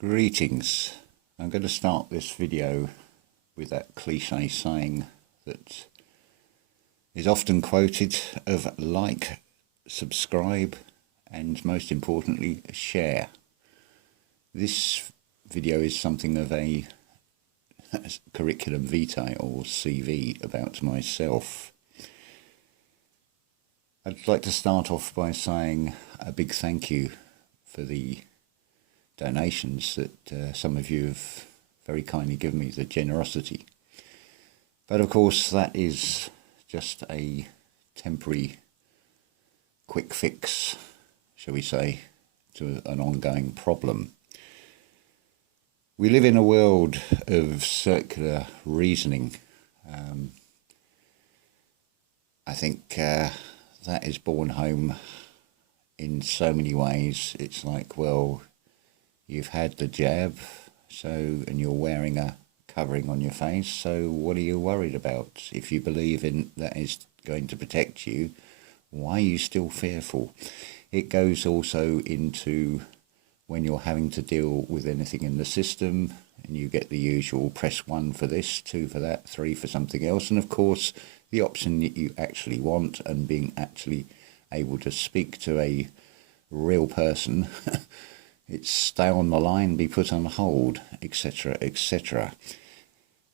Greetings. I'm going to start this video with that cliche saying that is often quoted of like, subscribe, and most importantly, share. This video is something of a curriculum vitae or CV about myself. I'd like to start off by saying a big thank you for the donations that some of you have very kindly given me, the generosity. But of course that is just a temporary quick fix, shall we say, to an ongoing problem. We live in a world of circular reasoning. I think that is borne home in so many ways. It's like, well, you've had the jab, and you're wearing a covering on your face, so what are you worried about? If you believe in that is going to protect you, why are you still fearful? It goes also into when you're having to deal with anything in the system, and you get the usual press 1 for this, 2 for that, 3 for something else, and of course the option that you actually want and being actually able to speak to a real person it's stay on the line, be put on hold, etc., etc.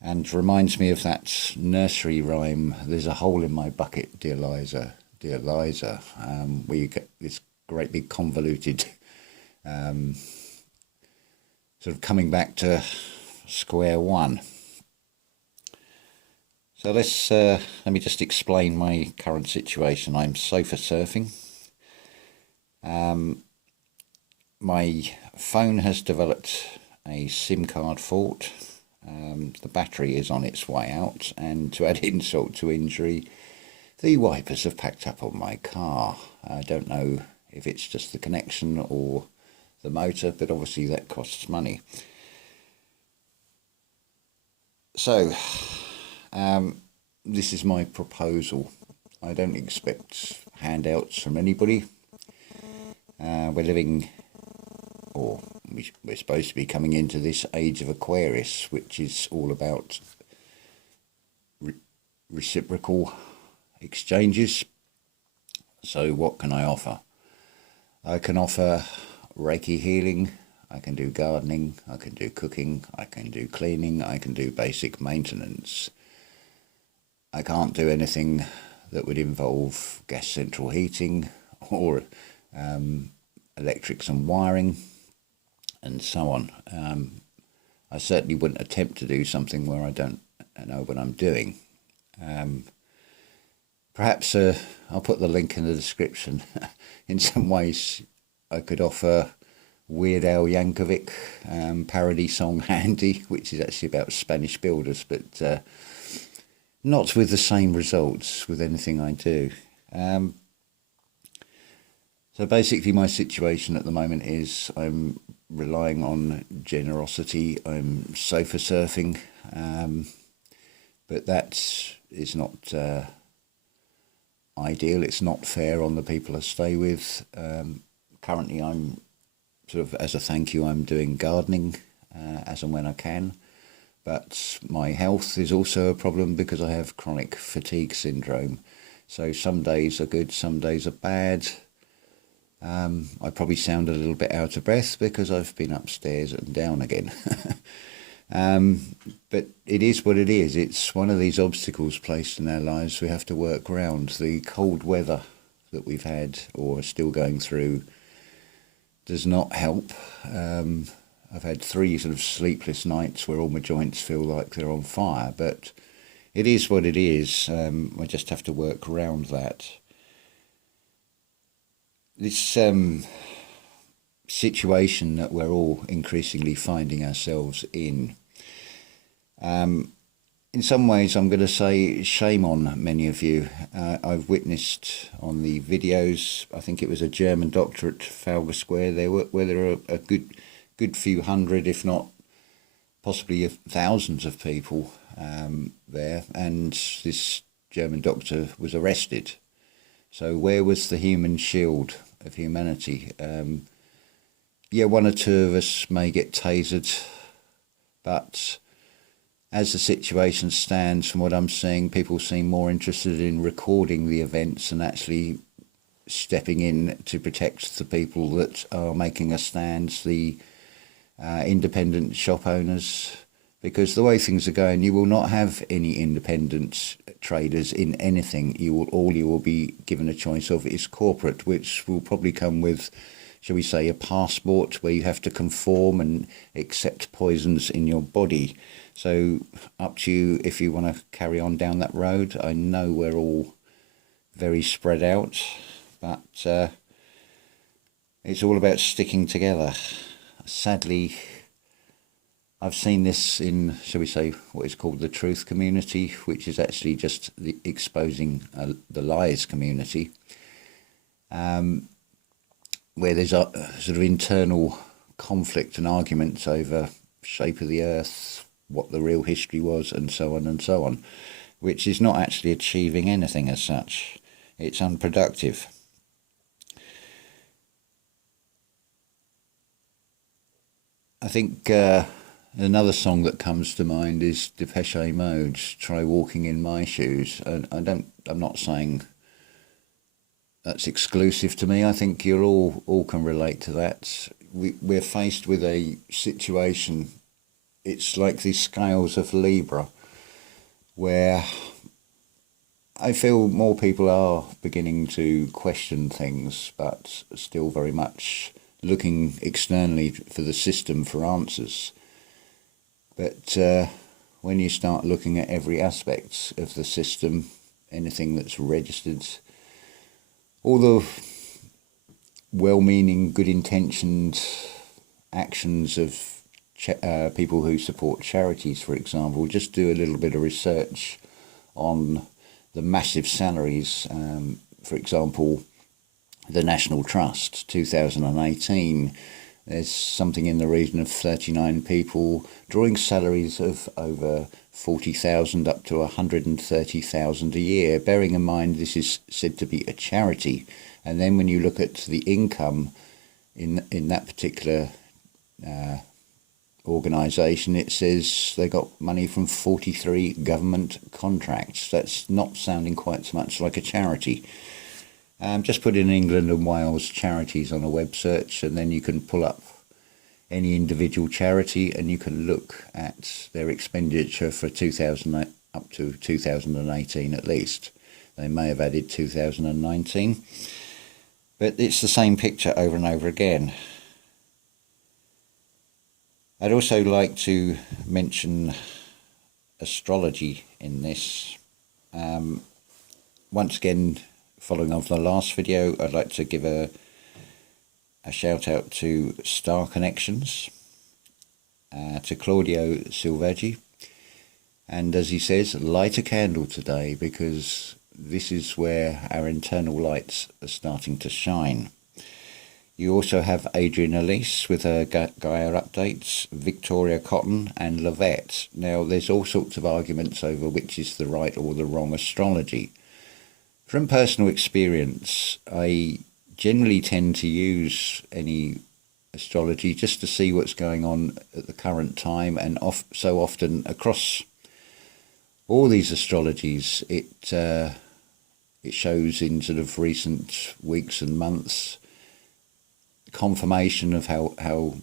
And reminds me of that nursery rhyme, there's a hole in my bucket, dear Liza, where you get this great big convoluted sort of coming back to square one. So let me just explain my current situation. I'm sofa surfing. My phone has developed a SIM card fault. The battery is on its way out, and to add insult to injury, the wipers have packed up on my car. I don't know if it's just the connection or the motor, but obviously that costs money. So, this is my proposal. I don't expect handouts from anybody. We're living, or we're supposed to be coming into this age of Aquarius, which is all about reciprocal exchanges. So what can I offer? I can offer Reiki healing, I can do gardening, I can do cooking, I can do cleaning, I can do basic maintenance. I can't do anything that would involve gas central heating or electrics and wiring and so on. I certainly wouldn't attempt to do something where I don't know what I'm doing. Perhaps I'll put the link in the description. In some ways I could offer Weird Al Yankovic parody song Handy, which is actually about Spanish builders, but not with the same results with anything I do. So basically my situation at the moment is I'm relying on generosity. I'm sofa surfing, but that is not ideal. It's not fair on the people I stay with. Currently I'm sort of, as a thank you, I'm doing gardening as and when I can. But my health is also a problem because I have chronic fatigue syndrome. So some days are good, some days are bad. I probably sound a little bit out of breath because I've been upstairs and down again. But it is what it is. It's one of these obstacles placed in our lives we have to work around. The cold weather that we've had or are still going through does not help. I've had 3 sort of sleepless nights where all my joints feel like they're on fire, but it is what it is. I just have to work around that. This situation that we're all increasingly finding ourselves in some ways I'm going to say shame on many of you. I've witnessed on the videos, I think it was a German doctor at Trafalgar Square, where there are a good few hundred, if not possibly thousands of people there, and this German doctor was arrested. So where was the human shield of humanity? yeah, one or two of us may get tasered, but as the situation stands, from what I'm seeing, people seem more interested in recording the events and actually stepping in to protect the people that are making a stand, the independent shop owners. Because the way things are going, you will not have any independent traders in anything. All you will be given a choice of is corporate, which will probably come with, shall we say, a passport where you have to conform and accept poisons in your body. So up to you if you want to carry on down that road. I know we're all very spread out, but it's all about sticking together. Sadly, I've seen this in, shall we say, what is called the truth community, which is actually just the exposing the lies community, where there's a sort of internal conflict and arguments over shape of the earth, what the real history was, and so on, which is not actually achieving anything as such. It's unproductive. I think another song that comes to mind is Depeche Mode's "Try Walking in My Shoes." And I'm not saying that's exclusive to me. I think you all can relate to that. We're faced with a situation. It's like the scales of Libra, where I feel more people are beginning to question things, but still very much looking externally for the system for answers. But when you start looking at every aspect of the system, anything that's registered, all the well-meaning, good-intentioned actions of people who support charities, for example, just do a little bit of research on the massive salaries. For example, the National Trust, 2018, there's something in the region of 39 people drawing salaries of over 40,000 up to 130,000 a year, bearing in mind this is said to be a charity. And then when you look at the income in that particular organisation, it says they got money from 43 government contracts. That's not sounding quite so much like a charity. Just put in England and Wales charities on a web search, and then you can pull up any individual charity and you can look at their expenditure for 2000 up to 2018 at least. They may have added 2019, but it's the same picture over and over again. I'd also like to mention astrology in this. Once again, following on from the last video, I'd like to give a shout out to Star Connections, to Claudio Silvaggi, and as he says, light a candle today, because this is where our internal lights are starting to shine. You also have Adrian Elise with her Gaia updates, Victoria Cotton and Lavette. Now, there's all sorts of arguments over which is the right or the wrong astrology. From personal experience, I generally tend to use any astrology just to see what's going on at the current time, and so often across all these astrologies, it shows in sort of recent weeks and months confirmation of how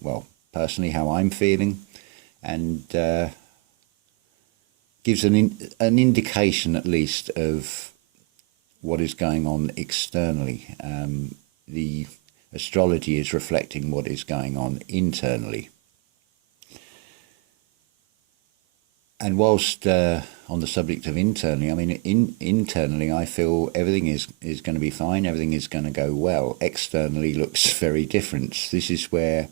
well, personally, how I'm feeling, and gives an indication at least of what is going on externally. The astrology is reflecting what is going on internally. And whilst on the subject of internally, I mean, internally I feel everything is going to be fine, everything is going to go well. Externally looks very different. This is where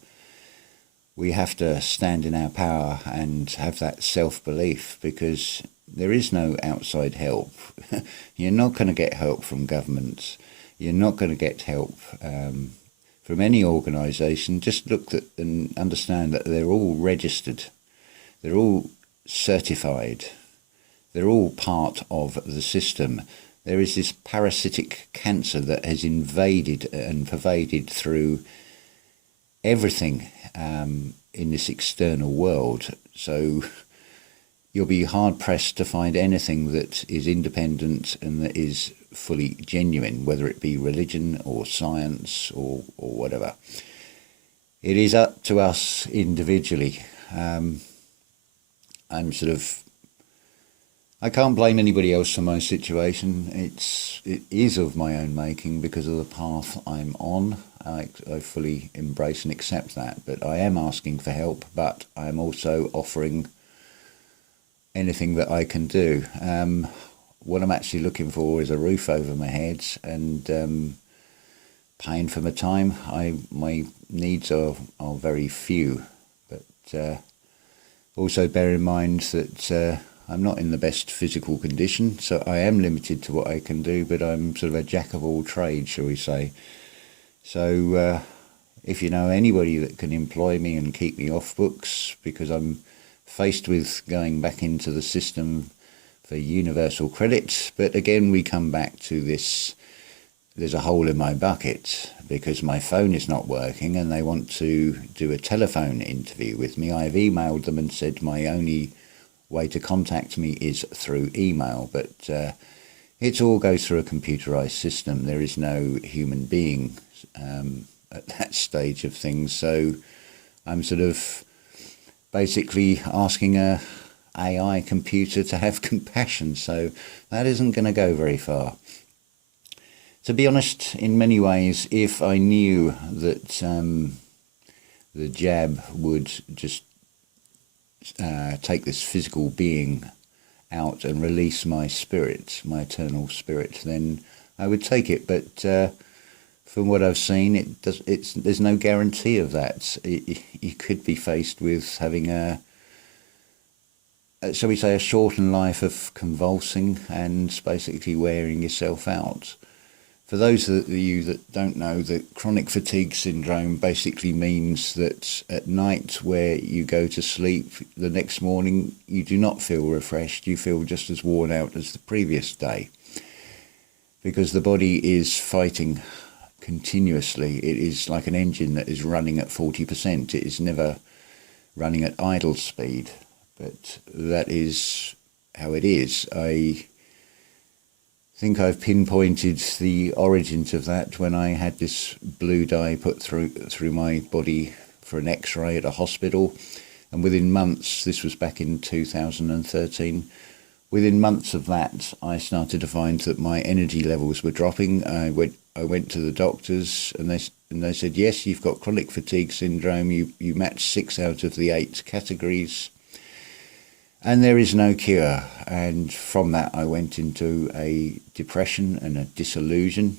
we have to stand in our power and have that self-belief, because there is no outside help. You're not going to get help from governments. You're not going to get help from any organisation. Just look at and understand that they're all registered. They're all certified. They're all part of the system. There is this parasitic cancer that has invaded and pervaded through everything in this external world. So you'll be hard-pressed to find anything that is independent and that is fully genuine, whether it be religion or science or whatever. It is up to us individually. I can't blame anybody else for my situation. It is of my own making because of the path I'm on. I fully embrace and accept that, but I am asking for help, but I'm also offering anything that I can do. What I'm actually looking for is a roof over my head and paying for my time. My needs are very few, but also bear in mind that I'm not in the best physical condition, so I am limited to what I can do, but I'm sort of a jack of all trades, shall we say. So if you know anybody that can employ me and keep me off books, because I'm faced with going back into the system for universal credit, but again we come back to this, there's a hole in my bucket because my phone is not working and they want to do a telephone interview with me. I've emailed them and said my only way to contact me is through email, but it all goes through a computerized system. There is no human being at that stage of things, so I'm sort of basically asking a AI computer to have compassion, so that isn't going to go very far. To be honest, in many ways, if I knew that the jab would just take this physical being out and release my spirit, my eternal spirit, then I would take it. But from what I've seen, there's no guarantee of that. You could be faced with having shall we say, a shortened life of convulsing and basically wearing yourself out. For those of you that don't know, the chronic fatigue syndrome basically means that at night where you go to sleep, the next morning you do not feel refreshed, you feel just as worn out as the previous day. Because the body is fighting continuously. It is like an engine that is running at 40%. It is never running at idle speed. But that is how it is. I think I've pinpointed the origins of that when I had this blue dye put through my body for an X-ray at a hospital, and within months, this was back in 2013, within months of that I started to find that my energy levels were dropping. I went to the doctors and they said, yes, you've got chronic fatigue syndrome, you match 6 out of the 8 categories. And there is no cure. And from that, I went into a depression and a disillusion,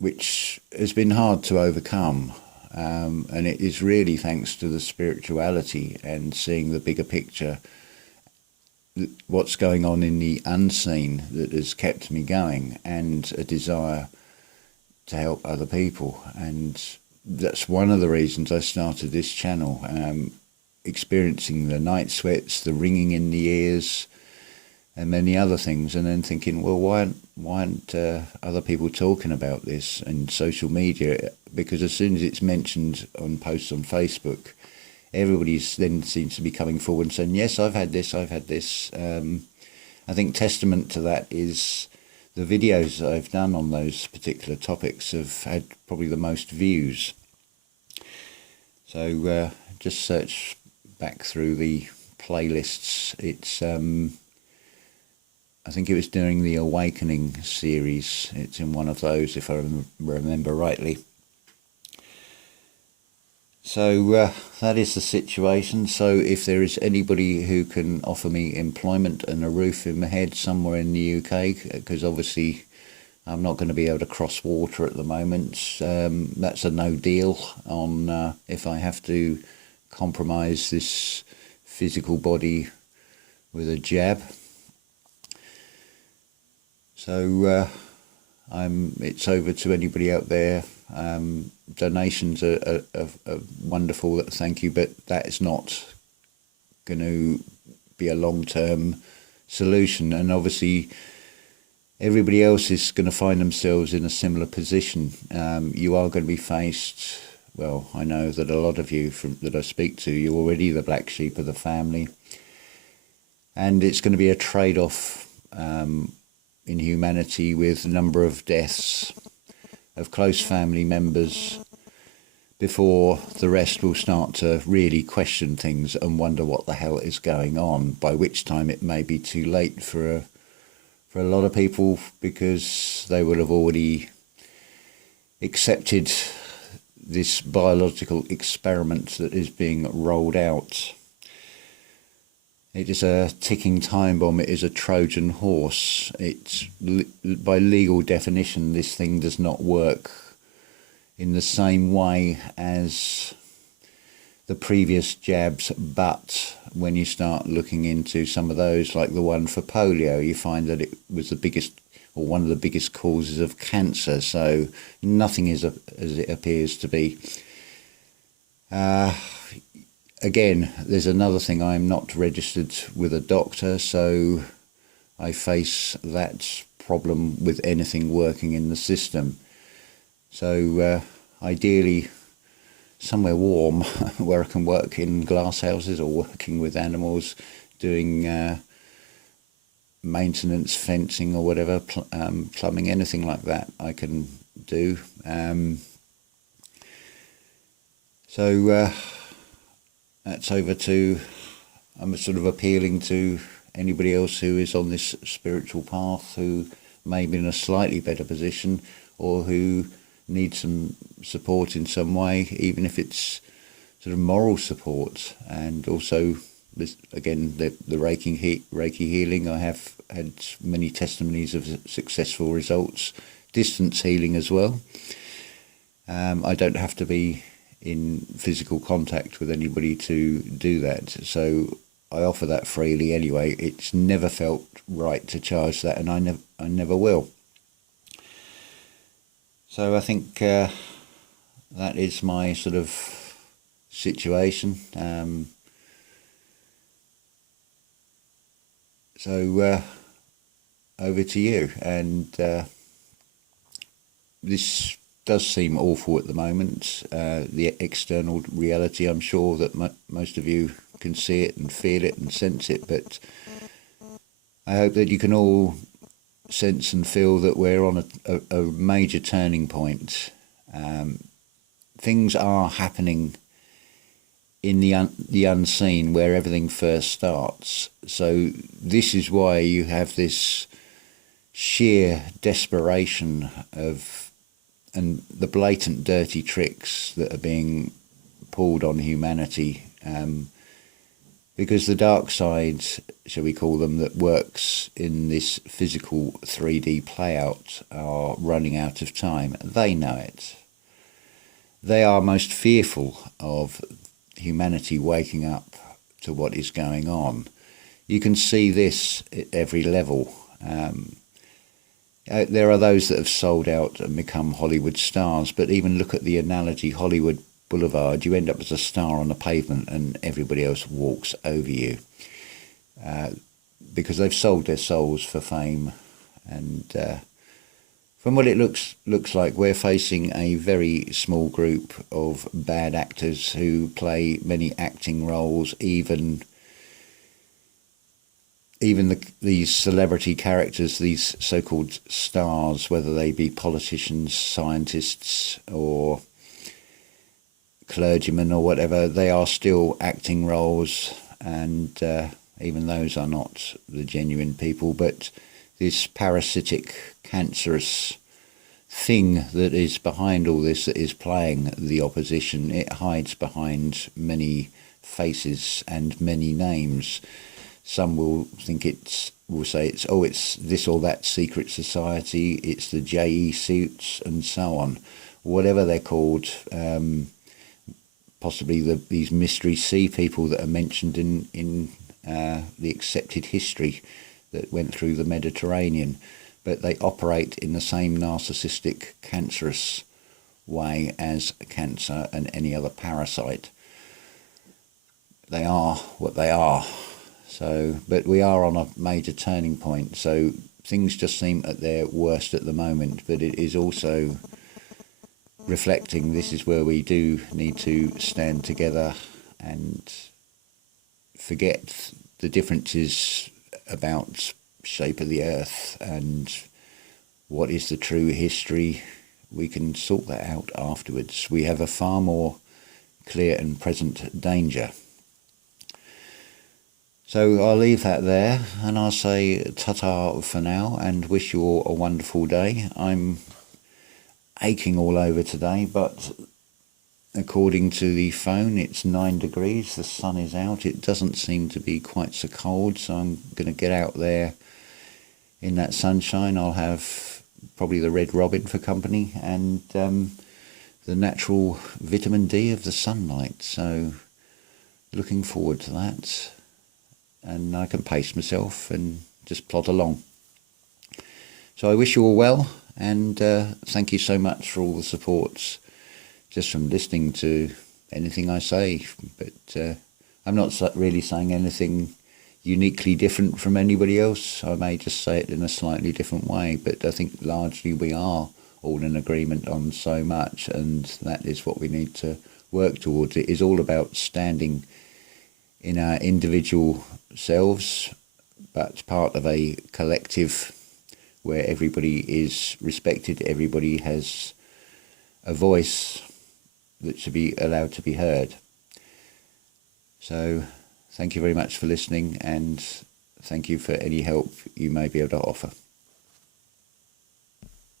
which has been hard to overcome. And it is really thanks to the spirituality and seeing the bigger picture, what's going on in the unseen, that has kept me going, and a desire to help other people. And that's one of the reasons I started this channel. Experiencing the night sweats, the ringing in the ears, and many other things, and then thinking, well, why aren't other people talking about this in social media? Because as soon as it's mentioned on posts on Facebook, everybody's then seems to be coming forward and saying, yes, I've had this. I think testament to that is the videos that I've done on those particular topics have had probably the most views. So just search back through the playlists. It's I think it was during the Awakening series. It's in one of those, if I remember rightly. So that is the situation. So if there is anybody who can offer me employment and a roof in my head somewhere in the UK, because obviously I'm not going to be able to cross water at the moment, that's a no deal on if I have to compromise this physical body with a jab. So it's over to anybody out there. Donations are wonderful, thank you, but that is not going to be a long-term solution. And obviously everybody else is going to find themselves in a similar position. You are going to be faced, well, I know that a lot of you that I speak to, you're already the black sheep of the family. And it's going to be a trade-off in humanity with a number of deaths of close family members before the rest will start to really question things and wonder what the hell is going on, by which time it may be too late for a lot of people, because they will have already accepted this biological experiment that is being rolled out. It is a ticking time bomb. It is a Trojan horse. It's, by legal definition, this thing does not work in the same way as the previous jabs, but when you start looking into some of those, like the one for polio, you find that it was the biggest, or one of the biggest causes of cancer. So nothing is as it appears to be. Again, there's another thing. I'm not registered with a doctor, so I face that problem with anything working in the system. So ideally, somewhere warm where I can work in glass houses or working with animals, doing maintenance, fencing or whatever, plumbing, anything like that I can do. So that's over to, I'm sort of appealing to anybody else who is on this spiritual path, who may be in a slightly better position, or who needs some support in some way, even if it's sort of moral support. And also, this, again, the Reiki healing, I have had many testimonies of successful results. Distance healing as well. I don't have to be in physical contact with anybody to do that, so I offer that freely anyway. It's never felt right to charge that, and I never will. So I think that is my sort of situation. So over to you. And this does seem awful at the moment, the external reality. I'm sure that most of you can see it and feel it and sense it, but I hope that you can all sense and feel that we're on a major turning point. Things are happening in the unseen, where everything first starts. So this is why you have this sheer desperation of, and the blatant dirty tricks that are being pulled on humanity, because the dark side, shall we call them, that works in this physical 3D playout are running out of time. They know it. They are most fearful of humanity waking up to what is going on. You can see this at every level. There are those that have sold out and become Hollywood stars, but even look at the analogy, Hollywood Boulevard. You end up as a star on the pavement and everybody else walks over you, because they've sold their souls for fame. And from what it looks like, we're facing a very small group of bad actors who play many acting roles, even these celebrity characters, these so-called stars, whether they be politicians, scientists or clergymen or whatever, they are still acting roles, and even those are not the genuine people. But this parasitic, cancerous thing that is behind all this, that is playing the opposition, it hides behind many faces and many names. Some will think will say it's this or that secret society, it's the JE suits and so on, whatever they're called. Possibly these mystery sea people that are mentioned in the accepted history that went through the Mediterranean, but they operate in the same narcissistic, cancerous way as cancer and any other parasite. They are what they are. So, but we are on a major turning point. So things just seem at their worst at the moment, but it is also reflecting this is where we do need to stand together and forget the differences about shape of the earth and what is the true history. We can sort that out afterwards. We have a far more clear and present danger. So I'll leave that there, and I'll say ta-ta for now and wish you all a wonderful day. I'm aching all over today, but according to the phone it's 9 degrees, the sun is out, it doesn't seem to be quite so cold, so I'm going to get out there in that sunshine. I'll have probably the red robin for company and the natural vitamin D of the sunlight, so looking forward to that. And I can pace myself and just plod along. So I wish you all well, and thank you so much for all the support just from listening to anything I say. But I'm not really saying anything uniquely different from anybody else. I may just say it in a slightly different way, but I think largely we are all in agreement on so much, and that is what we need to work towards. It is all about standing in our individual selves, but part of a collective where everybody is respected, everybody has a voice that should be allowed to be heard. So thank you very much for listening, and thank you for any help you may be able to offer.